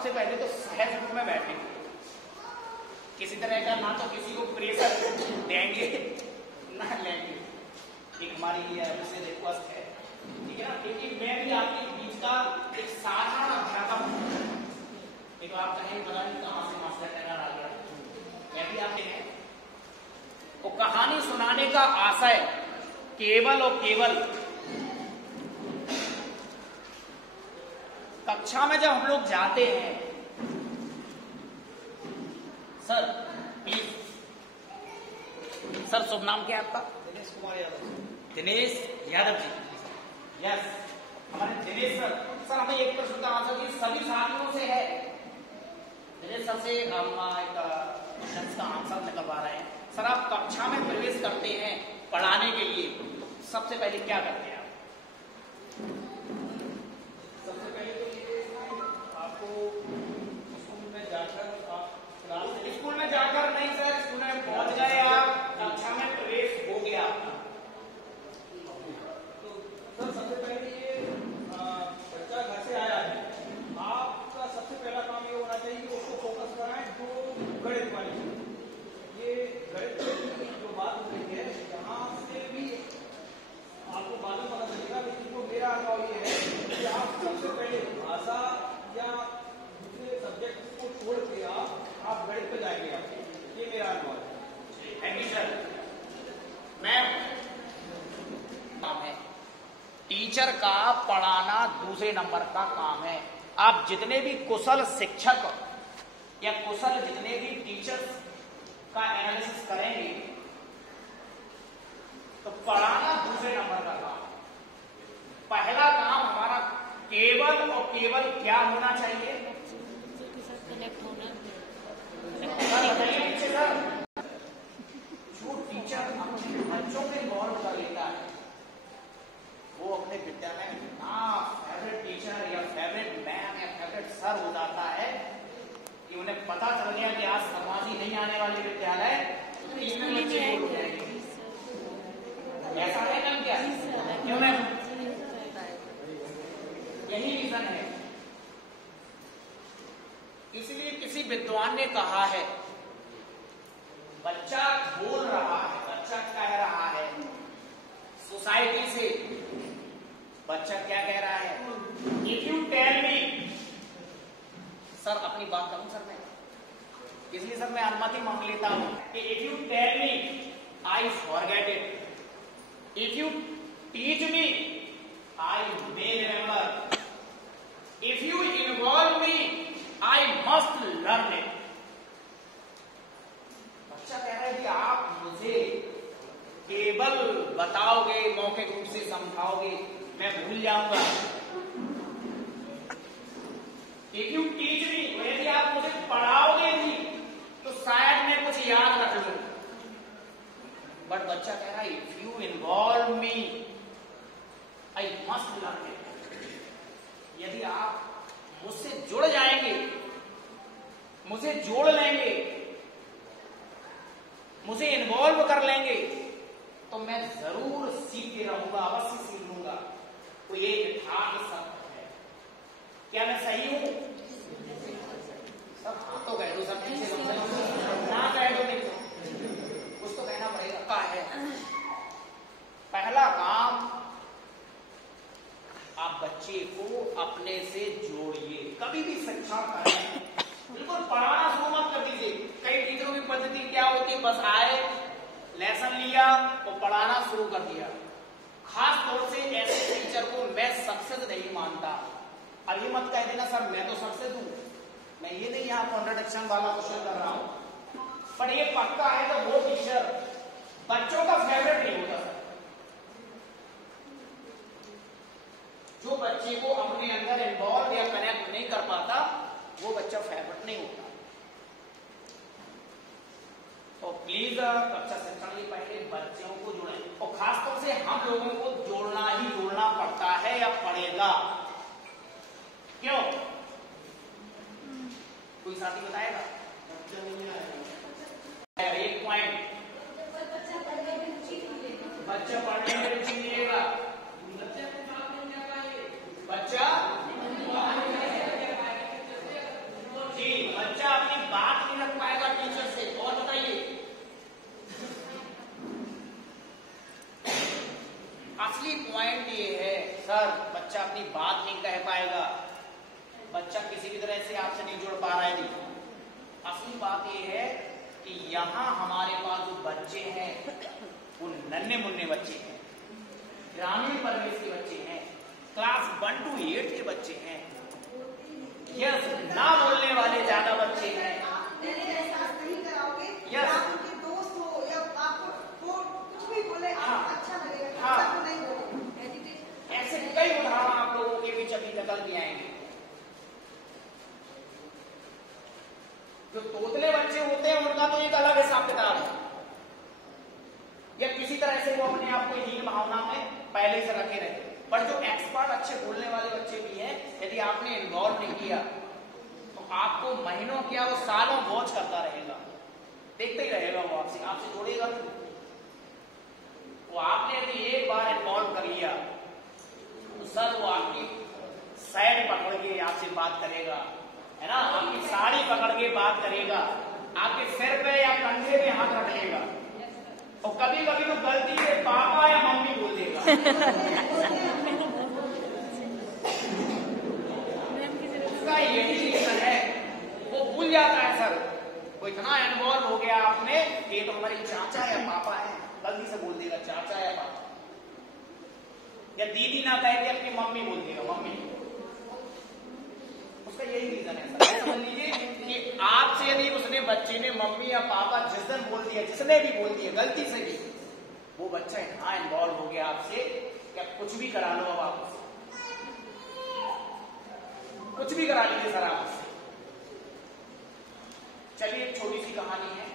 सबसे पहले तो सहज रूप में बैठेंगे, किसी तरह का ना तो किसी को प्रेशर देंगे ना लेंगे। एक हमारी ये आपसे रिक्वेस्ट है, ठीक है ना, क्योंकि मैं भी आपके बीच का एक साधारण अध्यापक हूँ। तो आप कहें पता नहीं कहाँ से मास्टर ट्रेनर आ गया, मैं भी आपके हैं। तो कहानी सुनाने का आशय केवल और केवल कक्षा में जब हम लोग जाते हैं, सर प्लीज, सर शुभ नाम क्या है आपका? दिनेश कुमार यादव। दिनेश यादव जी, यस, हमारे दिनेश सर। सर हमें एक प्रश्न का आंसर दीजिए, सभी साथियों से है, दिनेश सर से हम एक क्वेश्चन का आंसर निकलवा रहे हैं। सर आप कक्षा में प्रवेश करते हैं पढ़ाने के लिए, सबसे पहले क्या करते हैं आप? सबसे पहले तो ये आपको स्कूल में जाकर आप क्लास, स्कूल में जाकर नहीं सर, स्कूल में पहुंच गए आप, कक्षा में प्रवेश हो गया आपका, तो सर सबसे पहले ये बच्चा घर से आया है, आपका सबसे पहला काम ये होना चाहिए कि उसको फोकस कराएं जो गणित वाली है। ये गणित की जो बात हो रही है, यहाँ से भी आपको मालूम पता चलेगा, लेकिन जो मेरा अनुभव ये है कि आप सबसे पहले भाषा या दूसरे सब्जेक्ट को छोड़ के आप गणित पे जाएंगे, आप, ये मेरा अनुभव है। Thank you sir. मैं काम है टीचर का पढ़ाना दूसरे नंबर का काम है। आप जितने भी कुशल शिक्षक या कुशल जितने भी टीचर्स का एनालिसिस करेंगे तो पढ़ाना दूसरे नंबर का काम। पहला काम हमारा केवल और केवल क्या होना चाहिए? जो टीचर अपने बच्चों में इन्वॉल्व कर लेता है, वो अपने विद्यालय में फेवरेट टीचर या फेवरेट मैम या फेवरेट सर हो जाता है कि उन्हें पता चल गया कि आज समाजी नहीं आने वाले विद्यालय, ऐसा है ना क्या? क्यों मैम? यही रीजन है। इसलिए किसी विद्वान ने कहा है, बच्चा बोल रहा है, बच्चा कह रहा है सोसाइटी से, बच्चा क्या कह रहा है? If you tell me, sir अपनी बात करूं सर मैं, इसलिए सर मैं अनुमति मांग लेता हूं कि if you tell me I forget it, if you teach me I may remember, if you involve me I must learn it. बच्चा कह रहा है कि आप मुझे केवल बताओगे, मौखिक रूप से समझाओगे, मैं भूल जाऊंगा। इफ यू टीच मी, यदि आप मुझे पढ़ाओगे भी तो शायद मैं कुछ याद रख लूं। बट बच्चा कह रहा है if you involve me I must learn it. यदि आप मुझसे जुड़ जाएंगे, मुझे जोड़ लेंगे, मुझे इन्वॉल्व कर लेंगे, तो मैं जरूर सीखते रहूंगा, अवश्य सीख लूंगा। तो ये यथार्थ सत्य है। क्या मैं सही हूं? सब हाँ तो कह दो, सब ठीक से ना कह दो नहीं तो कुछ तो कहना पड़ेगा। क्या है पहला काम? आप बच्चे को अपने से जोड़िए। कभी भी शिक्षा करें, बिल्कुल पढ़ाना शुरू मत कर दीजिए। कई टीचरों की पद्धति क्या होती है, बस आए, लेसन लिया और पढ़ाना शुरू कर दिया। खास तौर से ऐसे टीचर को मैं सक्सेस नहीं मानता। अब ये मत कह देना सर मैं तो सक्सेस हूं, मैं ये नहीं यहाँ कॉन्ट्रडिक्शन वाला क्वेश्चन कर रहा हूं, पर ये पक्का है कि वो टीचर बच्चों का फेवरेट नहीं होता। जो बच्चे को अपने अंदर इन्वॉल्व या कनेक्ट नहीं कर पाता, वो बच्चा फेवरेट नहीं होता। तो प्लीज कक्षा शिक्षण के पहले बच्चों को जोड़ें, और खासतौर से हम लोगों को जोड़ना ही जोड़ना पड़ता है या पड़ेगा। क्यों? कोई साथी बताएगा? एक पॉइंट, बच्चा पढ़ने में रुचि लेगा, बच्चा अपनी बात नहीं कह पाएगा, बच्चा किसी भी तरह से आपसे नहीं जुड़ पा रहा है। असली बात यह है कि यहाँ हमारे पास जो बच्चे हैं वो नन्हे मुन्ने बच्चे हैं, ग्रामीण परिवेश के बच्चे हैं, क्लास 1 to 8 के बच्चे हैं, यस, ना बोलने वाले ज्यादा बच्चे हैं। यस, दोस्त हो या आपको कुछ भी बोले अच्छा लगेगा, हाँ, नहीं बोले। ऐसे कई उदाहरण आप लोगों के बीच अभी निकल के आएंगे। जो तोतले बच्चे होते हैं उनका तो एक अलग हिसाब किताब है, या किसी तरह से वो अपने आप को हीन भावना में पहले से रखे रहे। पर जो एक्सपर्ट अच्छे बोलने वाले बच्चे भी हैं, यदि आपने इन्वॉल्व नहीं किया तो आपको महीनों क्या वो सालों वॉच करता रहेगा, देखते ही रहेगा, वो आपसे जोड़ेगा नहीं। वो आपने यदि एक बार इन्वॉल्व कर लिया तो सर वो आपकी साइड पकड़ के आपसे बात करेगा, है ना, आपकी साड़ी पकड़ के बात करेगा, आपके सिर पे या कंधे पे हाथ रख लेगा, और कभी कभी तो गलती से पापा या मम्मी बोल देगा। उसका यही रीजन है, वो भूल जाता है सर, वो इतना इन्वॉल्व हो गया आपने कि ये तो हमारे चाचा या पापा है, गलती से बोल देगा चाचा या पापा, या दीदी ना कहे कि अपनी मम्मी बोल देगा मम्मी। उसका यही रीजन है सर। समझ लीजिए कि आपसे यदि उसने बच्चे ने मम्मी या पापा जिस दिन बोल दिया, जिसने भी बोल दिया गलती से भी, वो बच्चा इतना इन्वॉल्व हो गया आपसे कि कुछ भी करा लो, अब आप कुछ भी करा लीजिए सर आप उससे। चलिए एक छोटी सी कहानी है।